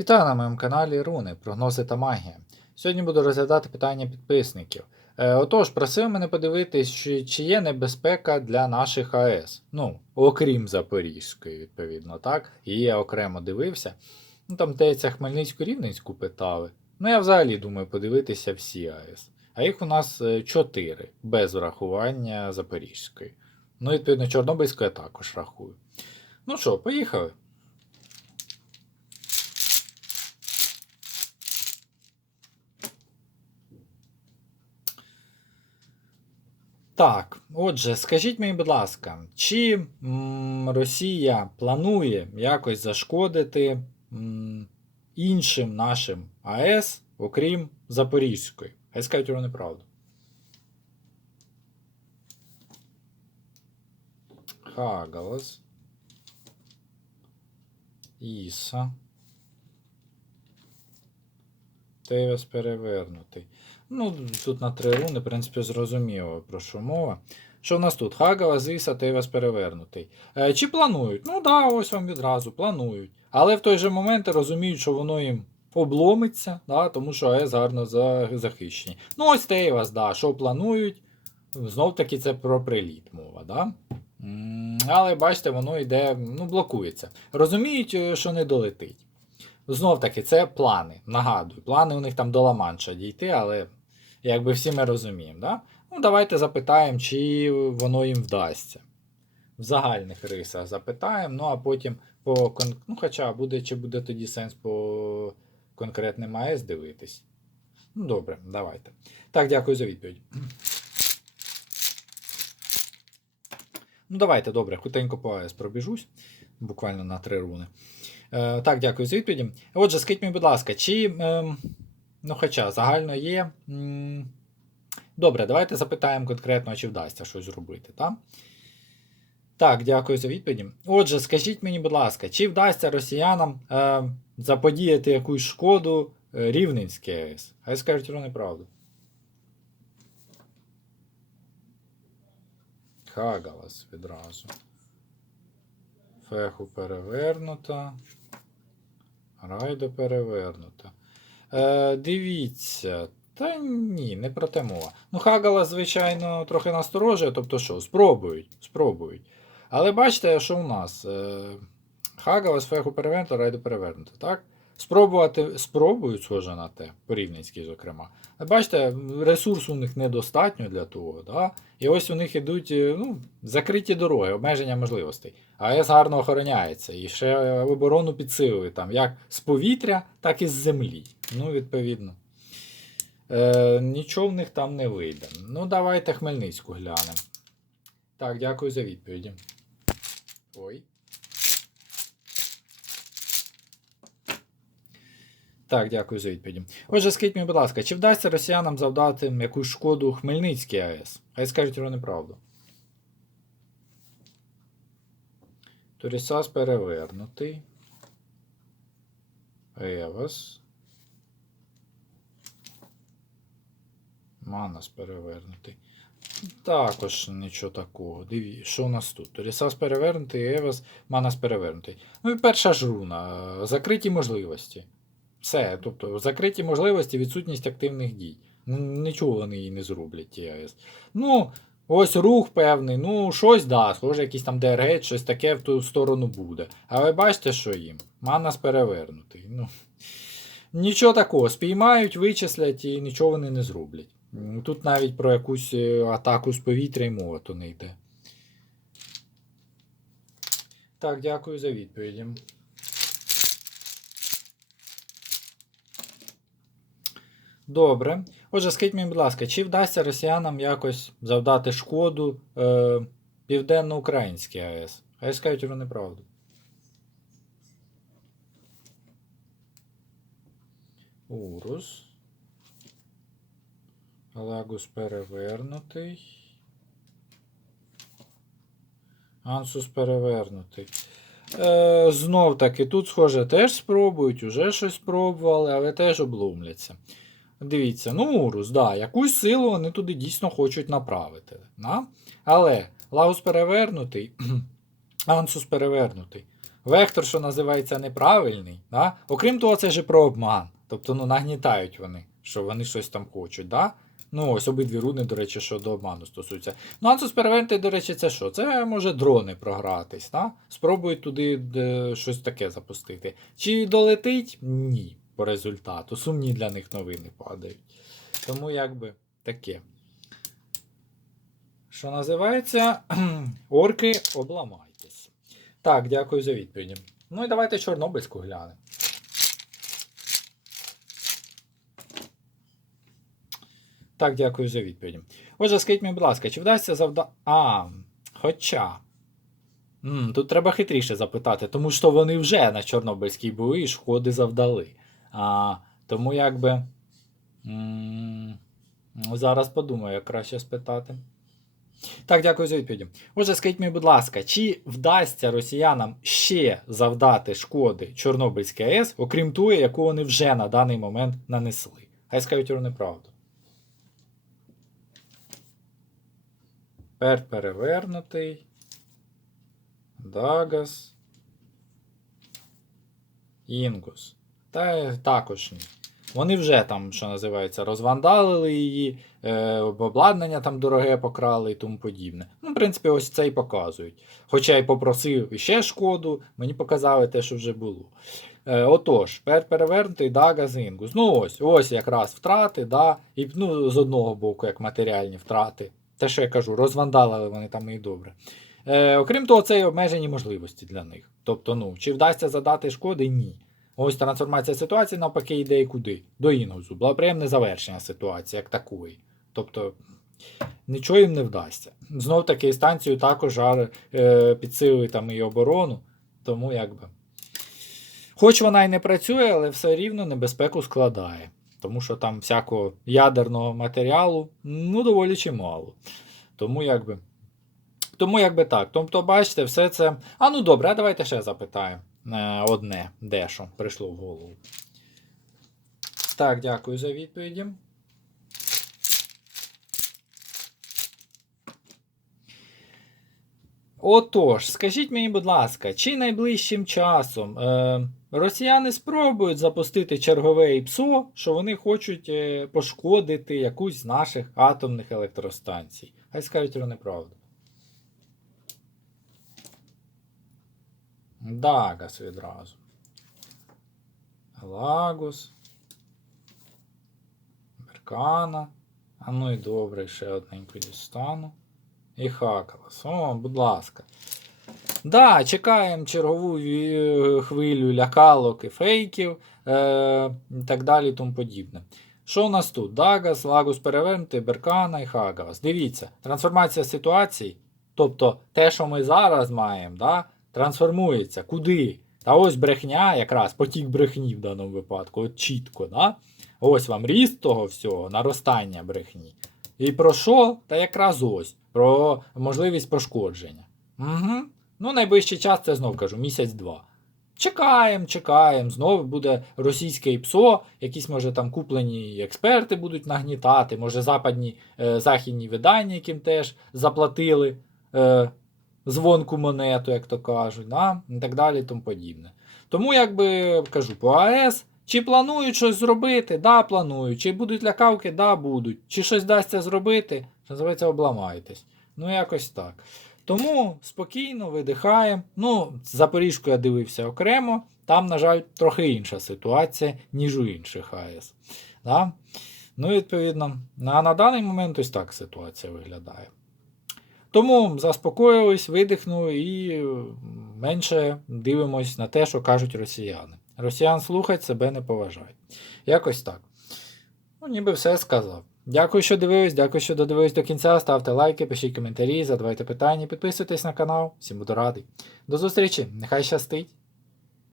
Вітаю на моєму каналі Руни, прогнози та магія. Сьогодні буду розглядати питання підписників. Е, отож, просив мене подивитись, чи, чи є небезпека для наших АЕС. Ну, окрім Запорізької, відповідно, так. Її я окремо дивився. Ну, там здається, Хмельницьку Рівненську питали. Ну, я взагалі думаю подивитися всі АЕС. А їх у нас 4, без врахування Запорізької. Ну, відповідно, Чорнобильську я також рахую. Ну що, поїхали. Так, отже, скажіть мені, будь ласка, чи Росія планує якось зашкодити іншим нашим АЕС, окрім Запорізької? Хай скажуть вони правду. Хагалас. Іса. Тевес перевернутий. Ну, тут на три руни, в принципі, зрозуміло, про що мова. Що в нас тут? Хагала, Зиса, Тевес перевернутий. Е, чи планують? Ну да, ось вам відразу, планують. Але в той же момент розуміють, що воно їм обломиться, да, тому що АЕС гарно захищені. Ну, ось Тейвас, да, що планують. Знов таки це про приліт мова, да? Але бачите, воно йде, ну, блокується. Розуміють, е, що не долетить. Знов таки, це плани. Нагадую, плани у них там до Ла-Манша дійти, але якби всі ми розуміємо. Да? Ну, давайте запитаємо, чи воно їм вдасться. В загальних рисах запитаємо, ну а потім по ну, хоча буде, чи буде тоді сенс по конкретним АЕС дивитись. Ну, добре, давайте. Так, дякую за відповідь. Ну, давайте, добре, хутенько по АЕС пробіжусь, буквально на три руни. Е, так, дякую за відповіді. Отже, скажіть мені, будь ласка, чи. Е, ну, хоча загально є. М, добре, давайте запитаємо конкретно, чи вдасться щось зробити. Так, так дякую за відповіді. Отже, скажіть мені, будь ласка, чи вдасться росіянам е, заподіяти якусь шкоду е, Рівненській АЕС? Хай скажуть вони правду. Хагалас відразу. Феху перевернута. Райдо перевернута. Е, дивіться. Та ні, не про те мова. Ну, Хагала, звичайно, трохи насторожує, тобто що, спробують, спробують. Але бачите, що у нас? Е, Хагала з перевернута, райду перевернута, так? Спробувати, спробують, схоже на те, по Рівненській, зокрема. Бачите, ресурсу у них недостатньо для того, да? і ось у них ідуть е, ну, закриті дороги, обмеження можливостей. АЕС гарно охороняється. І ще оборону підсилили там як з повітря, так і з землі. Ну, відповідно. Е, нічого в них там не вийде. Ну, давайте Хмельницьку глянемо. Так, дякую за відповіді. Ой. Так, дякую за відповіді. Отже, скажіть мені, будь ласка, чи вдасться росіянам завдати якусь шкоду Хмельницькій АЕС? Хай скажуть вони правду. Торісас перевернутий. Евас. Манас перевернутий. Також нічого такого. Диві, що у нас тут? Торісас перевернутий, Евас, Манас перевернутий. Ну і перша ж руна. Закриті можливості. Все. Тобто, закриті можливості, відсутність активних дій. Ну, Нічого вони їй не зроблять, ті АЕС. Ну, Ось рух певний, ну щось да, схоже, якийсь там ДРГ, щось таке в ту сторону буде. Але бачите, що їм? Манас перевернутий. Ну, Нічого такого, спіймають, вичислять і нічого вони не зроблять. Тут навіть про якусь е, атаку з повітря й мова то не йде. Так, дякую за відповіді. Добре. Отже, скажіть мені, будь ласка, чи вдасться росіянам якось завдати шкоду е, Південно-Українській АЕС? Хай скажуть вони правду. Урус. Лагус перевернутий. Ансус перевернутий. Е, знов таки, тут, схоже, теж спробують, уже щось спробували, але теж облумляться. Дивіться, ну Урус, да, якусь силу вони туди дійсно хочуть направити. Да? Але Лагус перевернутий, Ансус перевернутий. вектор, що називається, неправильний. Да? Окрім того, це ж про обман. Тобто ну, нагнітають вони, що вони щось там хочуть. Да? Ну, ось обидві руни, до речі, що до обману стосуються. Ну, Ансус перевернутий, до речі, це що? Це може дрони програтись. Да? Спробують туди де, щось таке запустити. Чи долетить? Ні, по результату. Сумні для них новини падають. Тому якби таке. Що називається, орки обламайтесь. Так, дякую за відповіді. Ну і давайте Чорнобильську глянемо. Так, дякую за відповіді. Отже, скажіть мені, будь ласка, чи вдасться завда. А, хоча. м тут треба хитріше запитати, тому що вони вже на Чорнобильській і шкоди завдали. А, тому якби. м ну, зараз подумаю, як краще спитати. Так, дякую за відповіді. Отже, скажіть мені, будь ласка, чи вдасться росіянам ще завдати шкоди Чорнобильській АЕС, окрім тої, яку вони вже на даний момент нанесли? Хай скажуть вони правду. Перт перевернутий. Дагас. Інгус. Та також ні. Вони вже там, що називається, розвандалили її, е, обладнання там дороге покрали і тому подібне. Ну, в принципі, ось це і показують. Хоча й попросив іще шкоду, мені показали те, що вже було. Е, отож, пер перевернутий Дагас Інгус. Ну ось, ось якраз втрати, да, і ну, з одного боку, як матеріальні втрати. Те, що я кажу, розвандалили вони там і добре. Е, окрім того, це і обмежені можливості для них. Тобто, ну, чи вдасться задати шкоди? Ні. Ось трансформація ситуації навпаки йде і куди? До інгузу. Благоприємне завершення ситуації, як такої. Тобто нічого їм не вдасться. Знов таки станцію також е, підсилили там і оборону, тому якби. Хоч вона і не працює, але все рівно небезпеку складає. Тому що там всякого ядерного матеріалу ну, доволі чимало. Тому якби. Тому якби так. Тобто, бачите, все це. А ну добре, а давайте ще запитаємо. Е, одне дещо прийшло в голову. Так, дякую за відповіді. Отож, скажіть мені, будь ласка, чи найближчим часом е, росіяни спробують запустити чергове ІПСО, що вони хочуть е, пошкодити якусь з наших атомних електростанцій? Хай скажуть вони правду. Дагас відразу. Лагус. Беркана. А ну і добре, ще одненьку дістану. І Хакалас. О, будь ласка. Да, чекаємо чергову хвилю лякалок і фейків е- і так далі тому подібне. Що у нас тут? Дагас, Лагус перевернутий, Беркана і Хагалас. Дивіться, трансформація ситуацій, тобто те, що ми зараз маємо, да, трансформується. Куди? Та ось брехня, якраз потік брехні в даному випадку, от чітко. Да? Ось вам ріст того всього, наростання брехні. І про що? Та якраз ось. Про можливість пошкодження. Угу. Ну, найближчий час це знов кажу, місяць-два. Чекаємо, чекаємо. Знову буде російське ІПСО, якісь, може, там куплені експерти будуть нагнітати, може, западні, е, західні видання, яким теж заплатили е, дзвонку монету, як то кажуть, да? і так далі, і тому подібне. Тому, якби кажу, по АЕС, чи планують щось зробити? Да, планують. Чи будуть лякавки? Да, будуть. Чи щось вдасться зробити? Називається, обламайтесь. Ну, якось так. Тому спокійно видихаємо. Ну, Запоріжку я дивився окремо. Там, на жаль, трохи інша ситуація, ніж у інших АЕС. Да? Ну, відповідно, на, на даний момент ось так ситуація виглядає. Тому заспокоїлись, видихнули і е, менше дивимось на те, що кажуть росіяни. Росіян слухать, себе не поважають. Якось так. Ну, ніби все сказав. Дякую, що дивились, дякую, що додивились до кінця. Ставте лайки, пишіть коментарі, задавайте питання, підписуйтесь на канал. Всім буду радий. До зустрічі! Нехай щастить!